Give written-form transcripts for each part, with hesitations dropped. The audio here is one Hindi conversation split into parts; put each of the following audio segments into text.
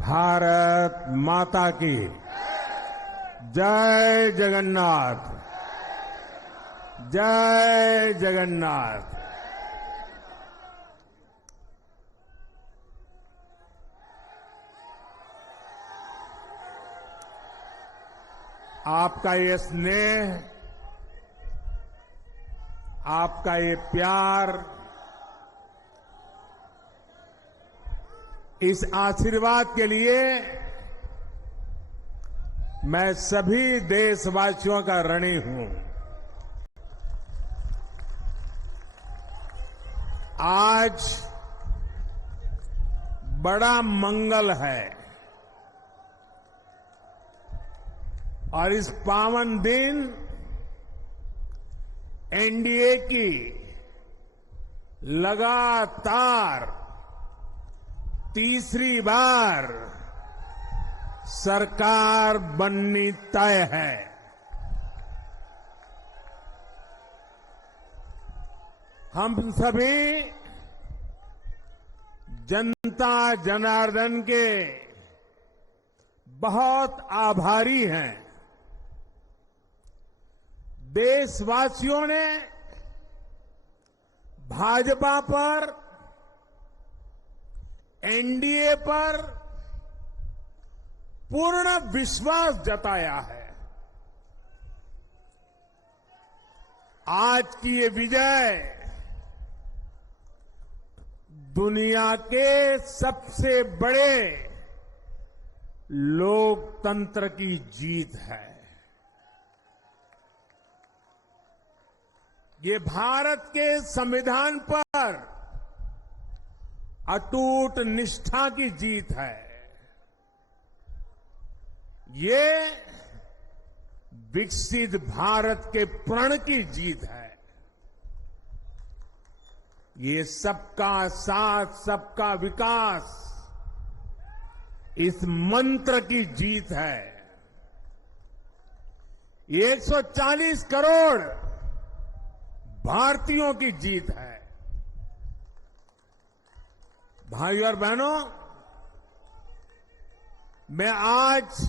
भारत माता की जय जगन्नाथ, जय जगन्नाथ। आपका ये स्नेह, आपका ये प्यार, इस आशीर्वाद के लिए मैं सभी देशवासियों का ऋणी हूं। आज बड़ा मंगल है और इस पावन दिन एनडीए की लगातार तीसरी बार सरकार बननी तय है। हम सभी जनता जनार्दन के बहुत आभारी हैं। देशवासियों ने भाजपा पर, एनडीए पर पूर्ण विश्वास जताया है। आज की ये विजय दुनिया के सबसे बड़े लोकतंत्र की जीत है। ये भारत के संविधान पर अटूट निष्ठा की जीत है। ये विकसित भारत के प्रण की जीत है। ये सबका साथ, सबका विकास, इस मंत्र की जीत है। ये 140 करोड़ भारतीयों की जीत है। भाइयों और बहनों, मैं आज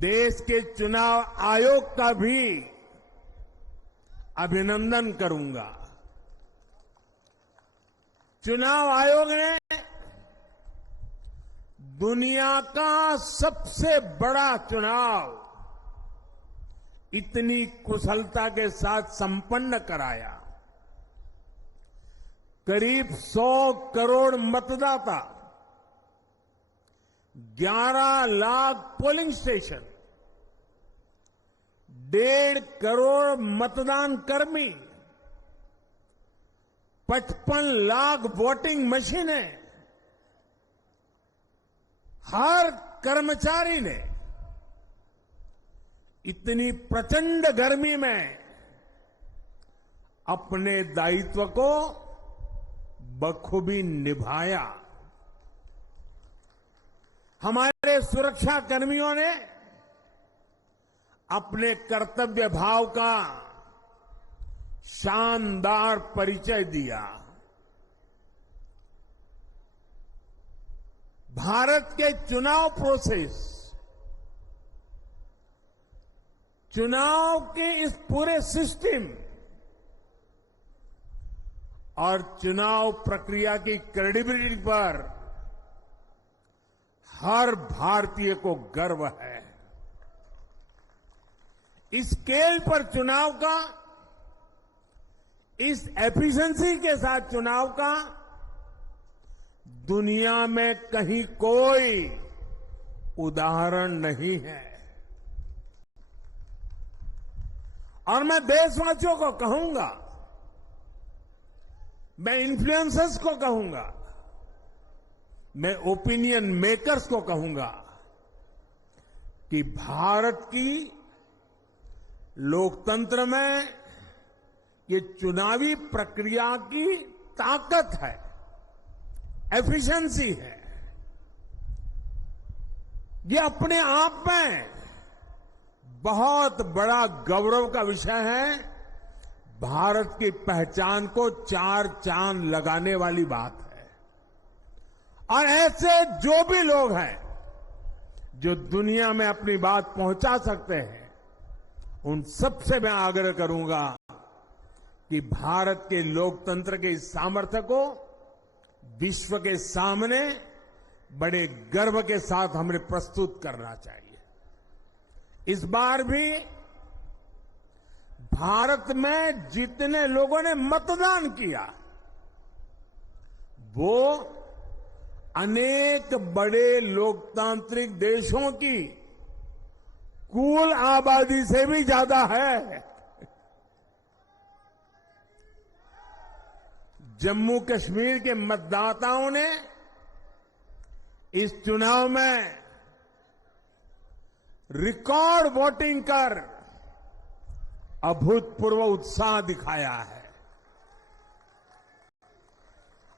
देश के चुनाव आयोग का भी अभिनंदन करूंगा। चुनाव आयोग ने दुनिया का सबसे बड़ा चुनाव इतनी कुशलता के साथ संपन्न कराया। करीब 100 करोड़ मतदाता, 11 लाख पोलिंग स्टेशन, 1.5 करोड़ मतदान कर्मी, 55 लाख वोटिंग मशीनें, हर कर्मचारी ने इतनी प्रचंड गर्मी में अपने दायित्व को बखूबी निभाया। हमारे सुरक्षा कर्मियों ने अपने कर्तव्य भाव का शानदार परिचय दिया। भारत के चुनाव प्रोसेस, चुनाव के इस पूरे सिस्टम और चुनाव प्रक्रिया की क्रेडिबिलिटी पर हर भारतीय को गर्व है। इस स्केल पर चुनाव का, इस एफिशिएंसी के साथ चुनाव का दुनिया में कहीं कोई उदाहरण नहीं है। और मैं देशवासियों को कहूंगा, मैं इन्फ्लुएंसर्स को कहूंगा, मैं ओपिनियन मेकर्स को कहूंगा कि भारत की लोकतंत्र में ये चुनावी प्रक्रिया की ताकत है, एफिशिएंसी है। ये अपने आप में बहुत बड़ा गौरव का विषय है। भारत की पहचान को 4 चांद लगाने वाली बात है। और ऐसे जो भी लोग हैं जो दुनिया में अपनी बात पहुंचा सकते हैं, उन सबसे मैं आग्रह करूंगा कि भारत के लोकतंत्र के इस सामर्थ्य को विश्व के सामने बड़े गर्व के साथ हमें प्रस्तुत करना चाहिए। इस बार भी भारत में जितने लोगों ने मतदान किया वो अनेक बड़े लोकतांत्रिक देशों की कुल आबादी से भी ज्यादा है। जम्मू कश्मीर के मतदाताओं ने इस चुनाव में रिकॉर्ड वोटिंग कर अभूतपूर्व उत्साह दिखाया है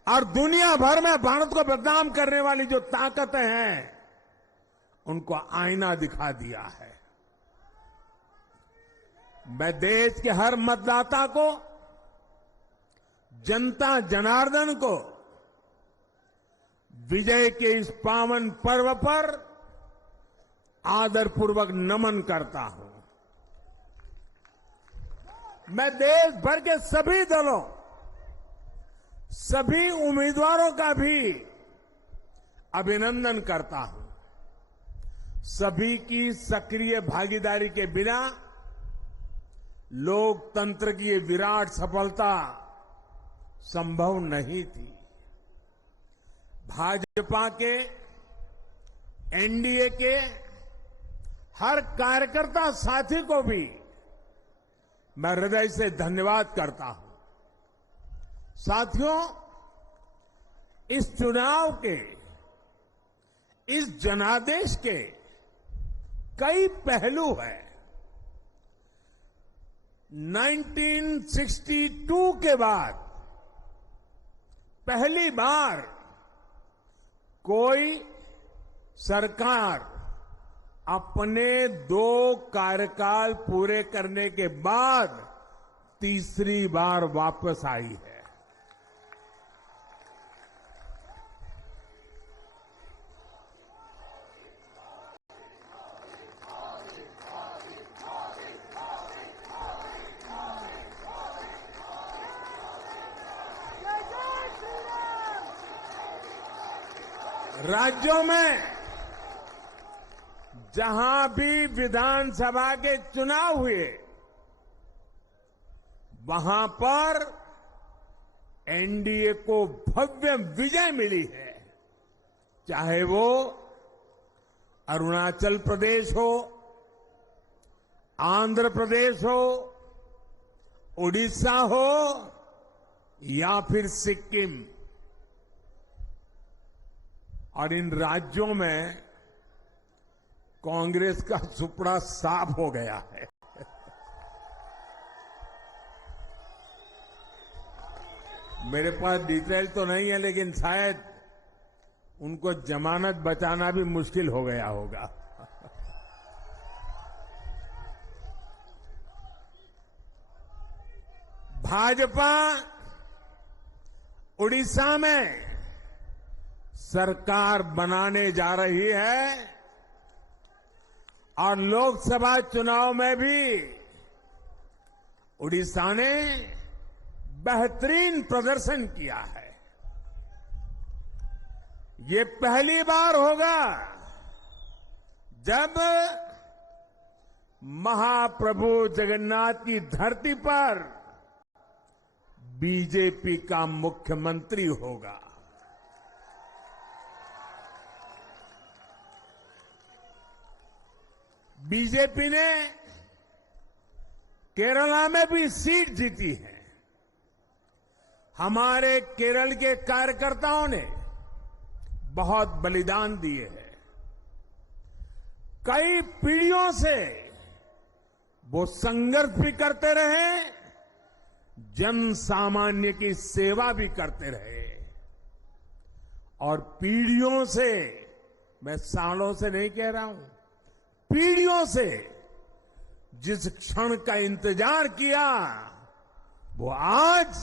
और दुनिया भर में भारत को बदनाम करने वाली जो ताकतें हैं उनको आईना दिखा दिया है। मैं देश के हर मतदाता को, जनता जनार्दन को विजय के इस पावन पर्व पर आदरपूर्वक नमन करता हूं। मैं देश भर के सभी दलों, सभी उम्मीदवारों का भी अभिनंदन करता हूं। सभी की सक्रिय भागीदारी के बिना लोकतंत्र की ये विराट सफलता संभव नहीं थी। भाजपा के, एनडीए के हर कार्यकर्ता साथी को भी मैं हृदय से धन्यवाद करता हूं। साथियों, इस चुनाव के, इस जनादेश के कई पहलू हैं। 1962 के बाद पहली बार कोई सरकार अपने 2 कार्यकाल पूरे करने के बाद तीसरी बार वापस आई है। राज्यों में जहां भी विधानसभा के चुनाव हुए वहां पर एनडीए को भव्य विजय मिली है। चाहे वो अरुणाचल प्रदेश हो, आंध्र प्रदेश हो, उड़ीसा हो या फिर सिक्किम। और इन राज्यों में कांग्रेस का सुपड़ा साफ हो गया है। मेरे पास डिटेल तो नहीं है, लेकिन शायद उनको जमानत बचाना भी मुश्किल हो गया होगा। भाजपा उड़ीसा में सरकार बनाने जा रही है और लोकसभा चुनाव में भी उड़ीसा ने बेहतरीन प्रदर्शन किया है। ये पहली बार होगा जब महाप्रभु जगन्नाथ की धरती पर बीजेपी का मुख्यमंत्री होगा। बीजेपी ने केरला में भी सीट जीती है। हमारे केरल के कार्यकर्ताओं ने बहुत बलिदान दिए हैं। कई पीढ़ियों से वो संघर्ष भी करते रहे, जन सामान्य की सेवा भी करते रहे और पीढ़ियों से, मैं सालों से नहीं कह रहा हूं, पीढ़ियों से जिस क्षण का इंतजार किया वो आज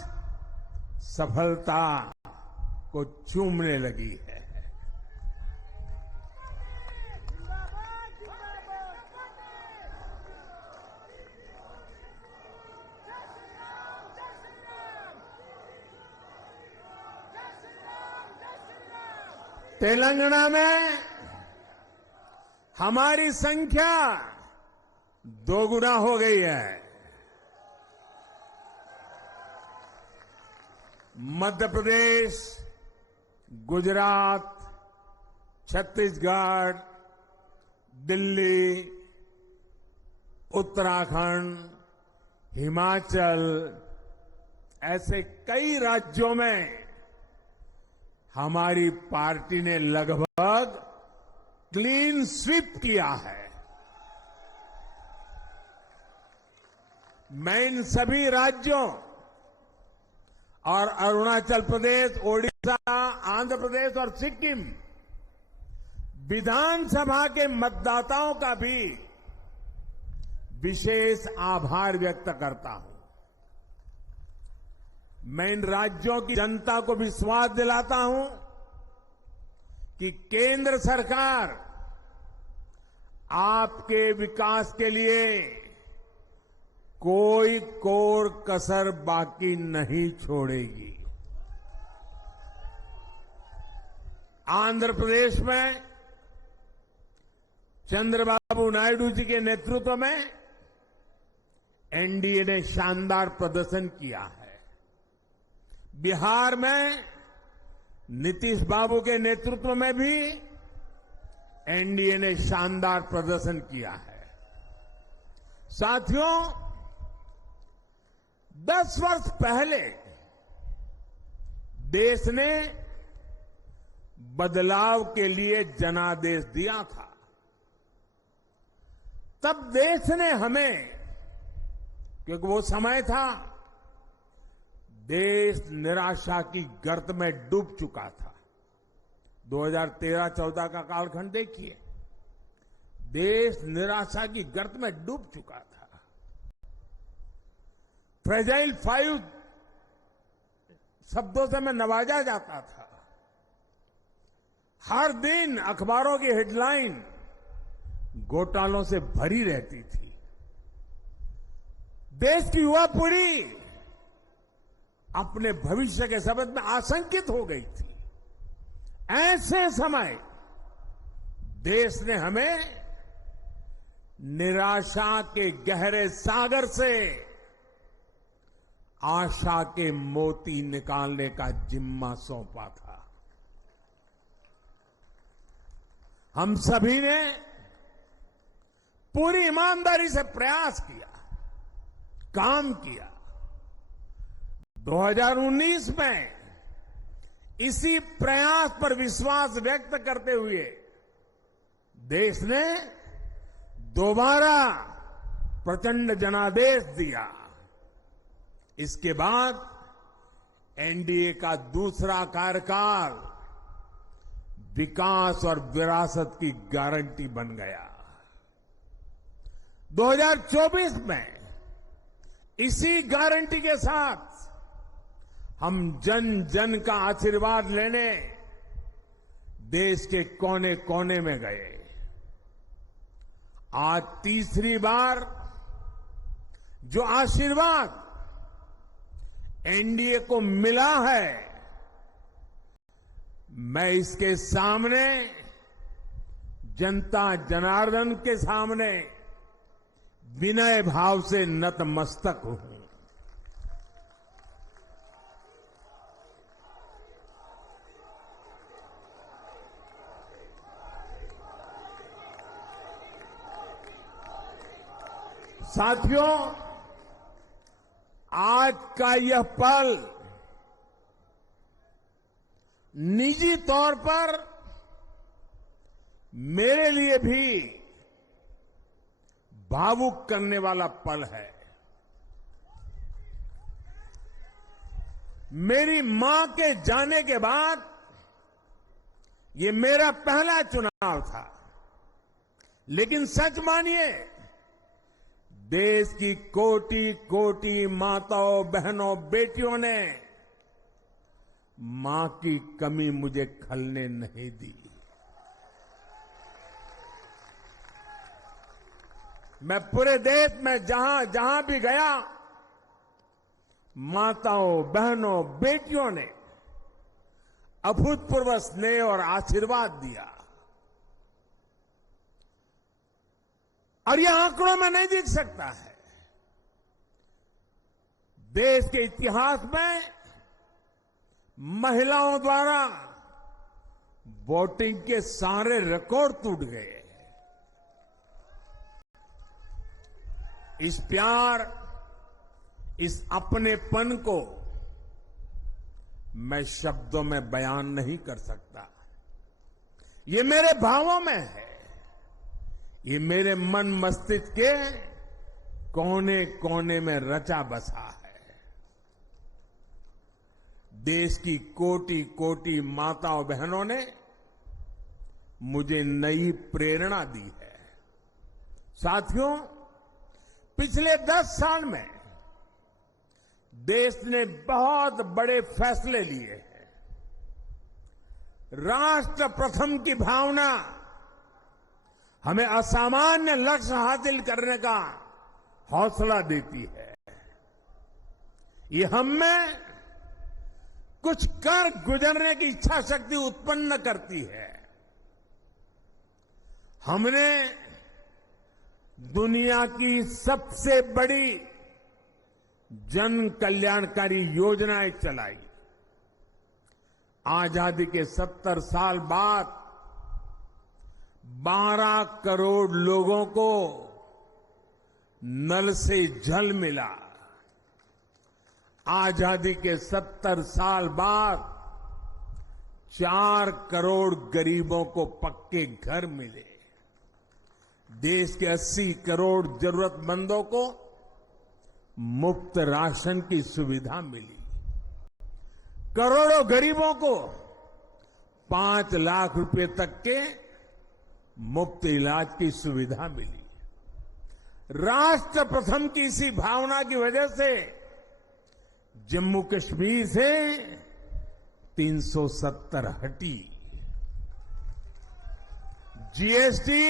सफलता को चूमने लगी है। तेलंगाना में हमारी संख्या 2 गुना हो गई है। मध्य प्रदेश, गुजरात, छत्तीसगढ़, दिल्ली, उत्तराखंड, हिमाचल, ऐसे कई राज्यों में हमारी पार्टी ने लगभग क्लीन स्वीप किया है। मैं इन सभी राज्यों और अरुणाचल प्रदेश, ओडिशा, आंध्र प्रदेश और सिक्किम विधानसभा के मतदाताओं का भी विशेष आभार व्यक्त करता हूं। मैं इन राज्यों की जनता को विश्वास दिलाता हूं कि केंद्र सरकार आपके विकास के लिए कोई कोर कसर बाकी नहीं छोड़ेगी। आंध्र प्रदेश में चंद्रबाबू नायडू जी के नेतृत्व में एनडीए ने शानदार प्रदर्शन किया है। बिहार में नीतीश बाबू के नेतृत्व में भी एनडीए ने शानदार प्रदर्शन किया है। साथियों, 10 वर्ष पहले देश ने बदलाव के लिए जनादेश दिया था। तब देश ने हमें, क्योंकि वो समय था देश निराशा की गर्त में डूब चुका था। 2013-14 का कालखंड देखिए, देश निराशा की गर्त में डूब चुका था। फ्रेजाइल 5 शब्दों से मैं नवाजा जाता था। हर दिन अखबारों की हेडलाइन घोटालों से भरी रहती थी। देश की युवा पीढ़ी अपने भविष्य के संबंध में आशंकित हो गई थी। ऐसे समय देश ने हमें निराशा के गहरे सागर से आशा के मोती निकालने का जिम्मा सौंपा था। हम सभी ने पूरी ईमानदारी से प्रयास किया, काम किया। 2019 में इसी प्रयास पर विश्वास व्यक्त करते हुए देश ने दोबारा प्रचंड जनादेश दिया। इसके बाद एनडीए का दूसरा कार्यकाल विकास और विरासत की गारंटी बन गया। 2024 में इसी गारंटी के साथ हम जन जन का आशीर्वाद लेने देश के कोने कोने में गए। आज तीसरी बार जो आशीर्वाद एनडीए को मिला है, मैं इसके सामने, जनता जनार्दन के सामने विनय भाव से नतमस्तक हूं। साथियों, आज का यह पल निजी तौर पर मेरे लिए भी भावुक करने वाला पल है। मेरी मां के जाने के बाद ये मेरा पहला चुनाव था, लेकिन सच मानिए, देश की कोटि कोटि माताओं, बहनों, बेटियों ने मां की कमी मुझे खलने नहीं दी। मैं पूरे देश में जहां जहां भी गया, माताओं, बहनों, बेटियों ने अभूतपूर्व स्नेह और आशीर्वाद दिया। और यह आंकड़ों में नहीं दिख सकता है। देश के इतिहास में महिलाओं द्वारा वोटिंग के सारे रिकॉर्ड टूट गए। इस प्यार, इस अपनेपन को मैं शब्दों में बयान नहीं कर सकता। ये मेरे भावों में है। ये मेरे मन मस्तिष्क के कोने कोने में रचा बसा है। देश की कोटि कोटि माताओं बहनों ने मुझे नई प्रेरणा दी है। साथियों, पिछले 10 साल में देश ने बहुत बड़े फैसले लिए हैं। राष्ट्र प्रथम की भावना हमें असामान्य लक्ष्य हासिल करने का हौसला देती है। ये हम में कुछ कर गुजरने की इच्छा शक्ति उत्पन्न करती है। हमने दुनिया की सबसे बड़ी जन कल्याणकारी योजनाएं चलाई। आजादी के 70 साल बाद 12 करोड़ लोगों को नल से जल मिला। आजादी के 70 साल बाद 4 करोड़ गरीबों को पक्के घर मिले। देश के 80 करोड़ जरूरतमंदों को मुफ्त राशन की सुविधा मिली। करोड़ों गरीबों को 5 लाख रुपए तक के मुफ्त इलाज की सुविधा मिली। राष्ट्र प्रथम की इसी भावना की वजह से जम्मू कश्मीर से 370 हटी। जीएसटी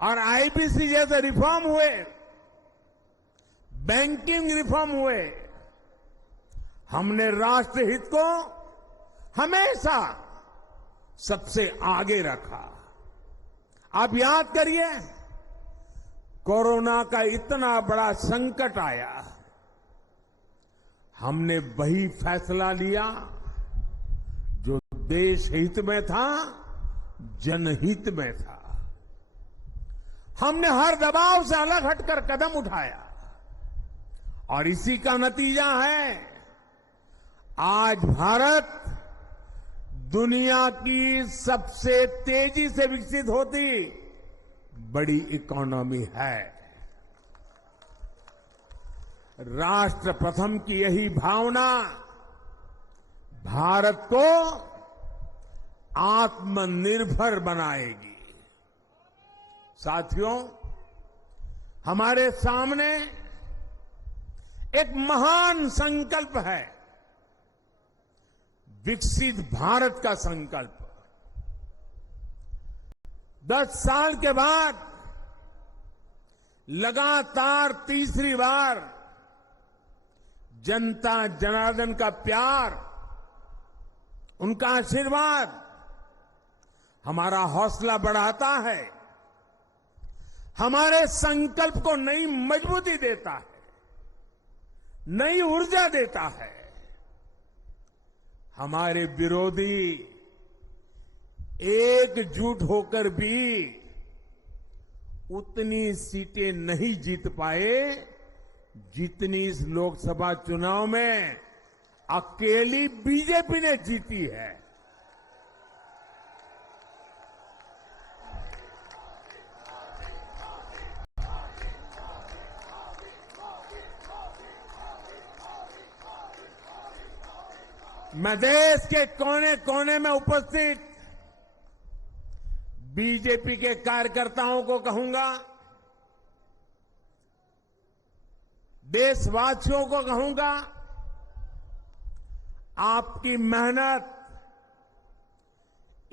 और आईबीसी जैसे रिफॉर्म हुए, बैंकिंग रिफॉर्म हुए। हमने राष्ट्रहित को हमेशा सबसे आगे रखा। आप याद करिए, कोरोना का इतना बड़ा संकट आया, हमने वही फैसला लिया जो देश हित में था, जनहित में था। हमने हर दबाव से अलग हटकर कदम उठाया और इसी का नतीजा है आज भारत दुनिया की सबसे तेजी से विकसित होती बड़ी इकोनॉमी है। राष्ट्र प्रथम की यही भावना भारत को आत्मनिर्भर बनाएगी। साथियों, हमारे सामने एक महान संकल्प है, विकसित भारत का संकल्प। 10 साल के बाद लगातार तीसरी बार जनता जनार्दन का प्यार, उनका आशीर्वाद हमारा हौसला बढ़ाता है, हमारे संकल्प को नई मजबूती देता है, नई ऊर्जा देता है। हमारे विरोधी एकजुट होकर भी उतनी सीटें नहीं जीत पाए जितनी इस लोकसभा चुनाव में अकेली बीजेपी ने जीती है। मैं देश के कोने कोने में उपस्थित बीजेपी के कार्यकर्ताओं को कहूंगा, देशवासियों को कहूंगा, आपकी मेहनत,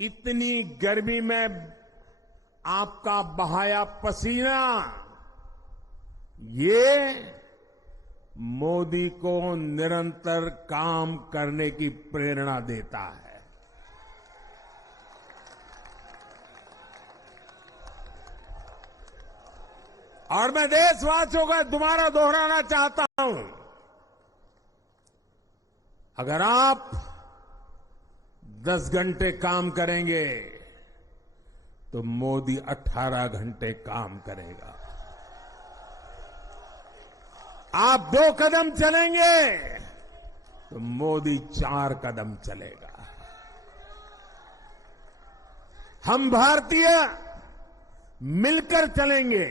इतनी गर्मी में आपका बहाया पसीना, ये मोदी को निरंतर काम करने की प्रेरणा देता है। और मैं देशवासियों को दोबारा दोहराना चाहता हूं, अगर आप 10 घंटे काम करेंगे तो मोदी 18 घंटे काम करेगा। आप 2 कदम चलेंगे तो मोदी 4 कदम चलेगा। हम भारतीय मिलकर चलेंगे,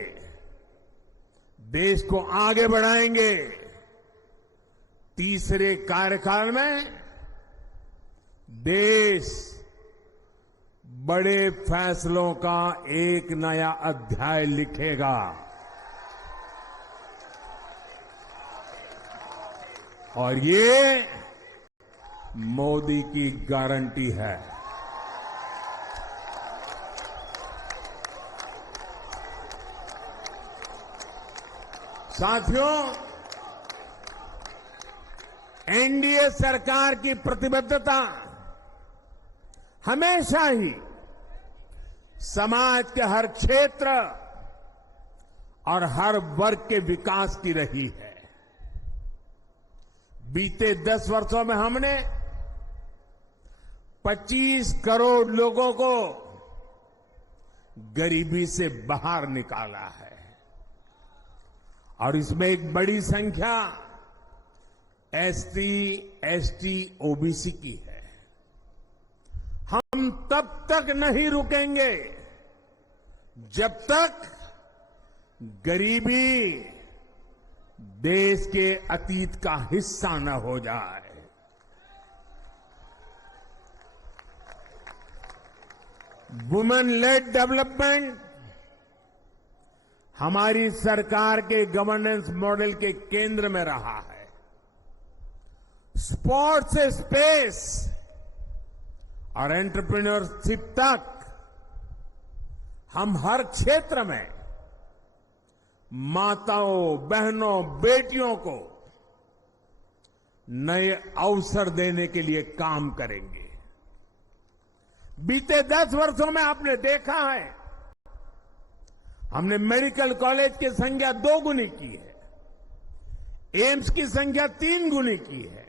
देश को आगे बढ़ाएंगे। तीसरे कार्यकाल में देश बड़े फैसलों का एक नया अध्याय लिखेगा और ये मोदी की गारंटी है। साथियों, एनडीए सरकार की प्रतिबद्धता हमेशा ही समाज के हर क्षेत्र और हर वर्ग के विकास की रही है। बीते 10 वर्षों में हमने 25 करोड़ लोगों को गरीबी से बाहर निकाला है और इसमें एक बड़ी संख्या एसटी, एसटी, ओबीसी की है। हम तब तक नहीं रुकेंगे जब तक गरीबी देश के अतीत का हिस्सा न हो जाए। वुमेन लेड डेवलपमेंट हमारी सरकार के गवर्नेंस मॉडल के केंद्र में रहा है। स्पोर्ट्स से स्पेस और एंटरप्रेन्योरशिप तक हम हर क्षेत्र में माताओं, बहनों, बेटियों को नए अवसर देने के लिए काम करेंगे। बीते 10 वर्षों में आपने देखा है, हमने मेडिकल कॉलेज की संख्या 2 गुनी की है, एम्स की संख्या 3 गुनी की है,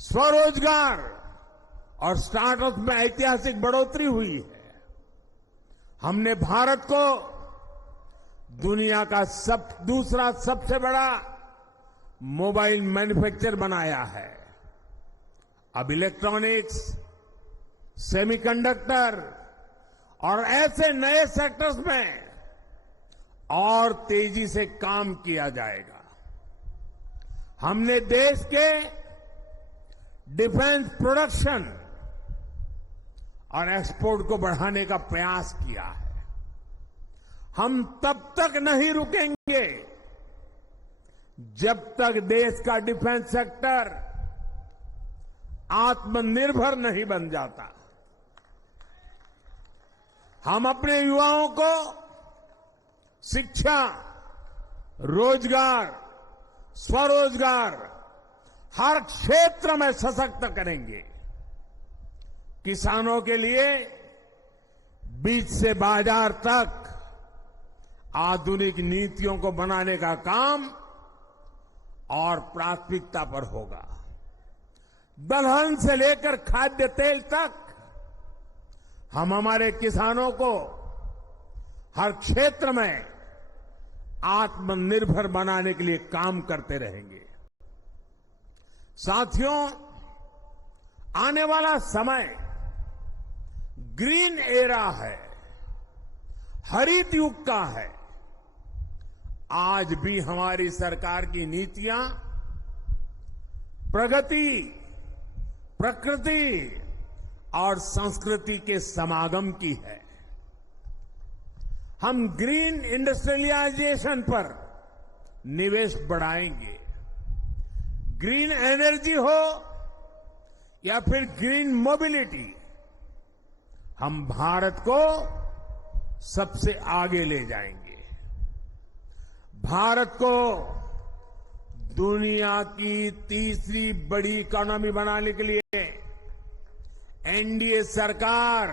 स्वरोजगार और स्टार्टअप में ऐतिहासिक बढ़ोतरी हुई है। हमने भारत को दुनिया का दूसरा सबसे बड़ा मोबाइल मैन्युफैक्चर बनाया है। अब इलेक्ट्रॉनिक्स, सेमीकंडक्टर और ऐसे नए सेक्टर्स में और तेजी से काम किया जाएगा। हमने देश के डिफेंस प्रोडक्शन और एक्सपोर्ट को बढ़ाने का प्रयास किया है। हम तब तक नहीं रुकेंगे जब तक देश का डिफेंस सेक्टर आत्मनिर्भर नहीं बन जाता। हम अपने युवाओं को शिक्षा, रोजगार, स्वरोजगार हर क्षेत्र में सशक्त करेंगे। किसानों के लिए बीज से बाजार तक आधुनिक नीतियों को बनाने का काम और प्राथमिकता पर होगा। दलहन से लेकर खाद्य तेल तक हम हमारे किसानों को हर क्षेत्र में आत्मनिर्भर बनाने के लिए काम करते रहेंगे। साथियों, आने वाला समय ग्रीन एरा है, हरित युग का है। आज भी हमारी सरकार की नीतियां प्रगति, प्रकृति और संस्कृति के समागम की है। हम ग्रीन इंडस्ट्रियलाइजेशन पर निवेश बढ़ाएंगे। ग्रीन एनर्जी हो या फिर ग्रीन मोबिलिटी, हम भारत को सबसे आगे ले जाएंगे। भारत को दुनिया की तीसरी बड़ी इकोनॉमी बनाने के लिए एनडीए सरकार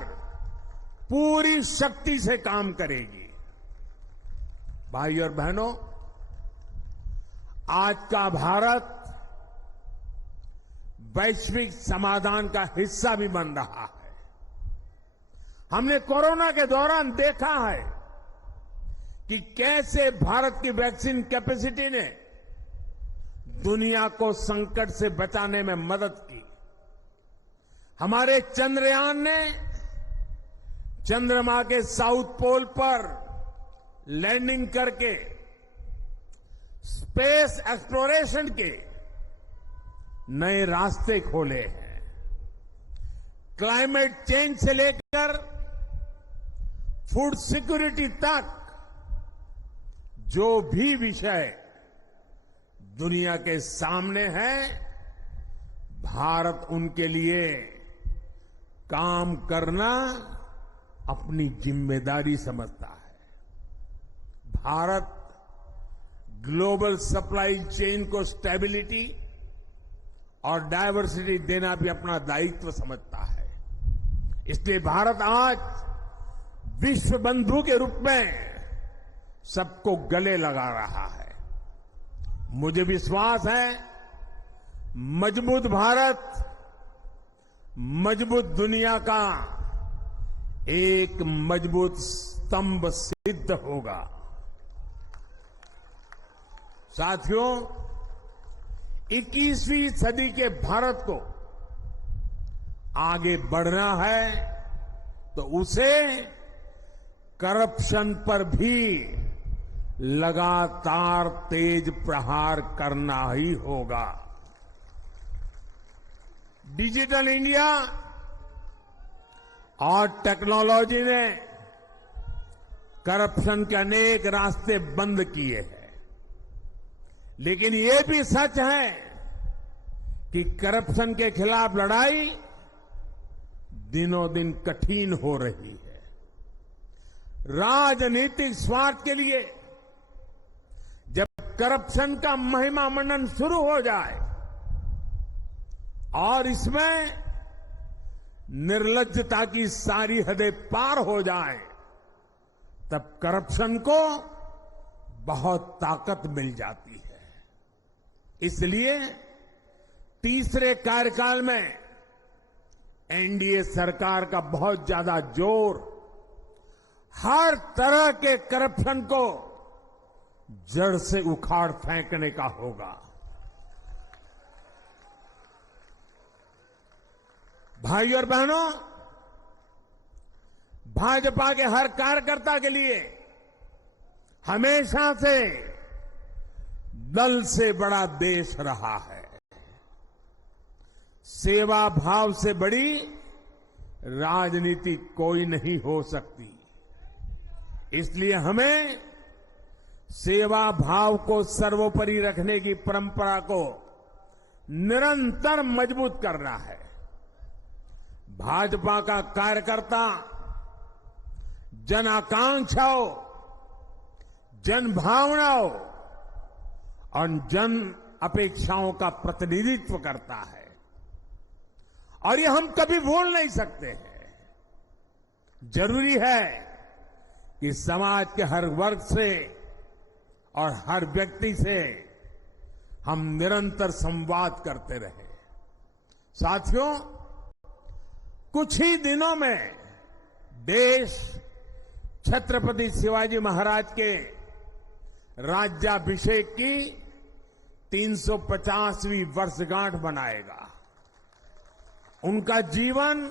पूरी शक्ति से काम करेगी। भाई और बहनों, आज का भारत वैश्विक समाधान का हिस्सा भी बन रहा है। हमने कोरोना के दौरान देखा है कि कैसे भारत की वैक्सीन कैपेसिटी ने दुनिया को संकट से बचाने में मदद की। हमारे चंद्रयान ने चंद्रमा के साउथ पोल पर लैंडिंग करके स्पेस एक्सप्लोरेशन के नए रास्ते खोले हैं। क्लाइमेट चेंज से लेकर फूड सिक्योरिटी तक जो भी विषय दुनिया के सामने है, भारत उनके लिए काम करना अपनी जिम्मेदारी समझता है। भारत ग्लोबल सप्लाई चेन को स्टेबिलिटी और डायवर्सिटी देना भी अपना दायित्व समझता है। इसलिए भारत आज विश्व बंधु के रूप में सबको गले लगा रहा है। मुझे विश्वास है, मजबूत भारत मजबूत दुनिया का एक मजबूत स्तंभ सिद्ध होगा। साथियों, 21वीं सदी के भारत को आगे बढ़ना है तो उसे करप्शन पर भी लगातार तेज प्रहार करना ही होगा। डिजिटल इंडिया और टेक्नोलॉजी ने करप्शन के अनेक रास्ते बंद किए हैं, लेकिन ये भी सच है कि करप्शन के खिलाफ लड़ाई दिनों दिन कठिन हो रही है। राजनीतिक स्वार्थ के लिए जब करप्शन का महिमा मंडन शुरू हो जाए और इसमें निर्लज्जता की सारी हदें पार हो जाए, तब करप्शन को बहुत ताकत मिल जाती है। इसलिए तीसरे कार्यकाल में एनडीए सरकार का बहुत ज्यादा जोर हर तरह के करप्शन को जड़ से उखाड़ फेंकने का होगा। भाई और बहनों, भाजपा के हर कार्यकर्ता के लिए हमेशा से दल से बड़ा देश रहा है। सेवा भाव से बड़ी राजनीति कोई नहीं हो सकती। इसलिए हमें सेवा भाव को सर्वोपरि रखने की परंपरा को निरंतर मजबूत करना है। भाजपा का कार्यकर्ता जन आकांक्षाओं, जन भावनाओं और जन अपेक्षाओं का प्रतिनिधित्व करता है, और ये हम कभी भूल नहीं सकते हैं। जरूरी है कि समाज के हर वर्ग से और हर व्यक्ति से हम निरंतर संवाद करते रहे। साथियों, कुछ ही दिनों में देश छत्रपति शिवाजी महाराज के राज्याभिषेक की 350वीं वर्षगांठ मनाएगा। उनका जीवन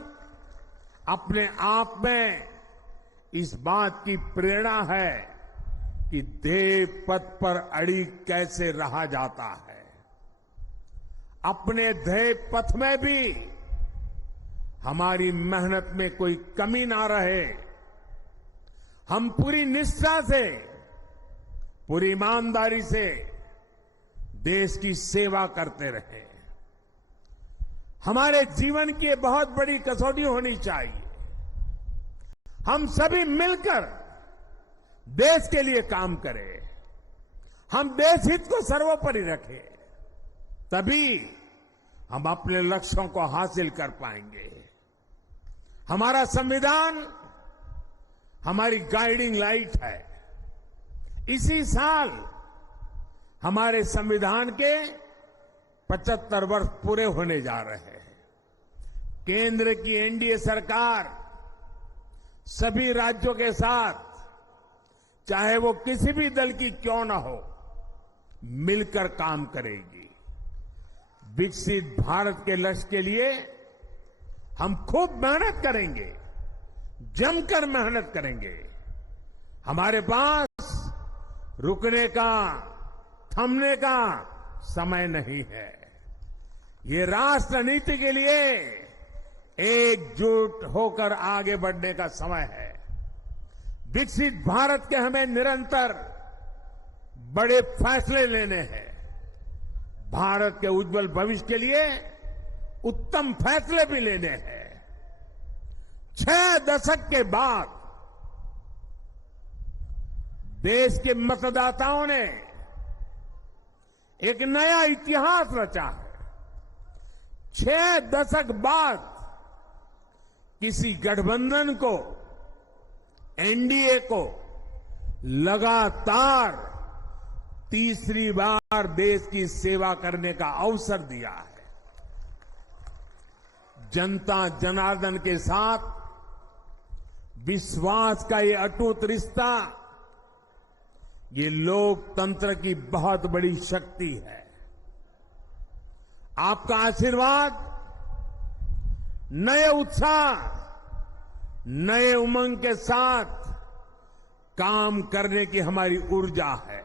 अपने आप में इस बात की प्रेरणा है कि ध्येय पथ पर अड़ी कैसे रहा जाता है। अपने ध्येय पथ में भी हमारी मेहनत में कोई कमी ना रहे। हम पूरी निष्ठा से, पूरी ईमानदारी से देश की सेवा करते रहे। हमारे जीवन की बहुत बड़ी कसौटी होनी चाहिए। हम सभी मिलकर देश के लिए काम करें। हम देश हित को सर्वोपरि रखें। तभी हम अपने लक्ष्यों को हासिल कर पाएंगे। हमारा संविधान हमारी गाइडिंग लाइट है। इसी साल हमारे संविधान के 75 वर्ष पूरे होने जा रहे हैं। केंद्र की एनडीए सरकार सभी राज्यों के साथ, चाहे वो किसी भी दल की क्यों न हो, मिलकर काम करेगी। विकसित भारत के लक्ष्य के लिए हम खूब मेहनत करेंगे, जमकर मेहनत करेंगे। हमारे पास रुकने का, थमने का समय नहीं है। ये राष्ट्र नीति के लिए एकजुट होकर आगे बढ़ने का समय है। विकसित भारत के हमें निरंतर बड़े फैसले लेने हैं। भारत के उज्जवल भविष्य के लिए उत्तम फैसले भी लेने हैं। 6 दशक के बाद देश के मतदाताओं ने एक नया इतिहास रचा है। 6 दशक बाद किसी गठबंधन को, एनडीए को लगातार तीसरी बार देश की सेवा करने का अवसर दिया है। जनता जनार्दन के साथ विश्वास का ये अटूट रिश्ता, ये लोकतंत्र की बहुत बड़ी शक्ति है। आपका आशीर्वाद नए उत्साह, नए उमंग के साथ काम करने की हमारी ऊर्जा है।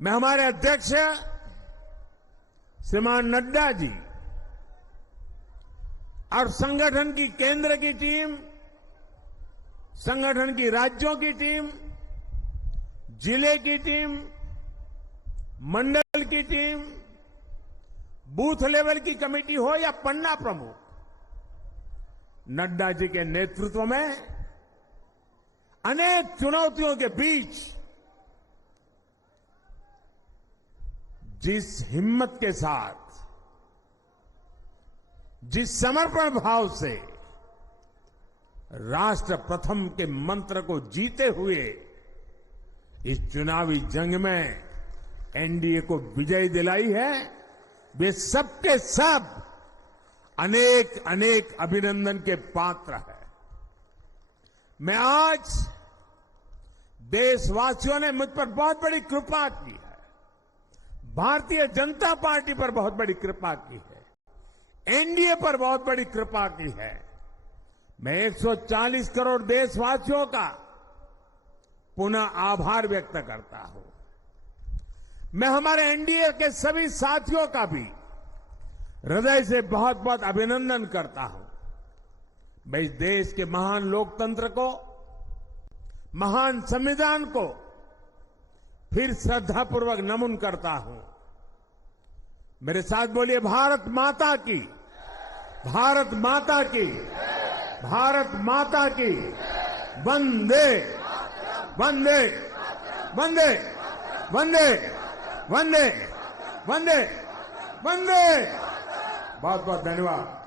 मैं हमारे अध्यक्ष श्रीमान नड्डा जी और संगठन की केंद्र की टीम, संगठन की राज्यों की टीम, जिले की टीम, मंडल की टीम, बूथ लेवल की कमेटी हो या पन्ना प्रमुख, नड्डा जी के नेतृत्व में अनेक चुनौतियों के बीच जिस हिम्मत के साथ, जिस समर्पण भाव से राष्ट्र प्रथम के मंत्र को जीते हुए इस चुनावी जंग में एनडीए को विजय दिलाई है, वे सबके सब अनेक अनेक अभिनंदन के पात्र हैं। मैं आज देशवासियों ने मुझ पर बहुत बड़ी कृपा की है, भारतीय जनता पार्टी पर बहुत बड़ी कृपा की है, एनडीए पर बहुत बड़ी कृपा की है। मैं 140 करोड़ देशवासियों का पुनः आभार व्यक्त करता हूं। मैं हमारे एनडीए के सभी साथियों का भी हृदय से बहुत बहुत अभिनंदन करता हूं। मैं इस देश के महान लोकतंत्र को, महान संविधान को फिर श्रद्धापूर्वक नमन करता हूं। मेरे साथ बोलिए, भारत माता की, भारत माता की, भारत माता की, वंदे वंदे वंदे वंदे वंदे वंदे वंदे। बहुत बहुत धन्यवाद।